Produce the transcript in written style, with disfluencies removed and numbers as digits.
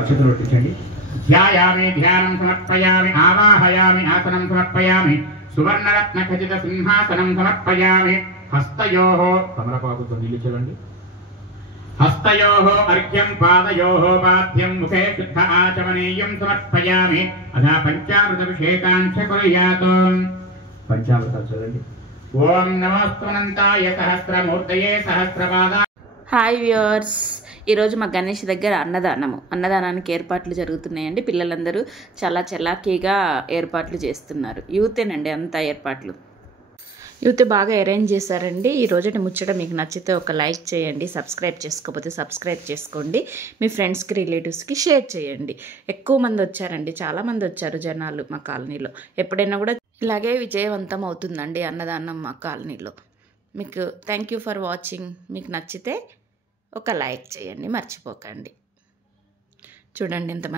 అక్షతలు పట్టించండి. ధ్యాయామి ధ్యానం సమర్పయామి ఆవాహయామి ఆసనం సమర్పయామి సువర్ణరత్న ఖచిత సింహాసనం సమర్పయామి హస్తయోః తమలపాకుతో నీళ్లు చల్లండి. హస్తయోః అర్ఘ్యం పాదయోః పాద్యం ముఖే శుద్ధ ఆచమనీయం సమర్పయామి అథా పంచామృతాభిషేకాంచ కుర్యాత్. పంచామృతాలు చల్లండి. ఓం నమోస్తనంతాయ సహస్రమూర్తయే సహస్రపాద. హాయ్ వ్యూవర్స్, ఈరోజు మా గణేష్ దగ్గర అన్నదానానికి ఏర్పాట్లు జరుగుతున్నాయండి. పిల్లలందరూ చాలా చలాకీగా ఏర్పాట్లు చేస్తున్నారు. యూతేనండి అంతా ఏర్పాట్లు. యూత్ బాగా అరేంజ్ చేశారండి. ఈ రోజుటి ముచ్చట మీకు నచ్చితే ఒక లైక్ చేయండి, సబ్స్క్రైబ్ చేసుకోకపోతే సబ్స్క్రైబ్ చేసుకోండి, మీ ఫ్రెండ్స్కి రిలేటివ్స్కి షేర్ చేయండి. ఎక్కువ మంది వచ్చారండి, చాలామంది వచ్చారు జనాలు మా కాలనీలో. ఎప్పుడైనా కూడా ఇలాగే విజయవంతం అవుతుందండి అన్నదానం మా కాలనీలో. మీకు థ్యాంక్ యూ ఫర్ వాచింగ్. మీకు నచ్చితే ఒక లైక్ చేయండి, మర్చిపోకండి. చూడండి ఎంతమంది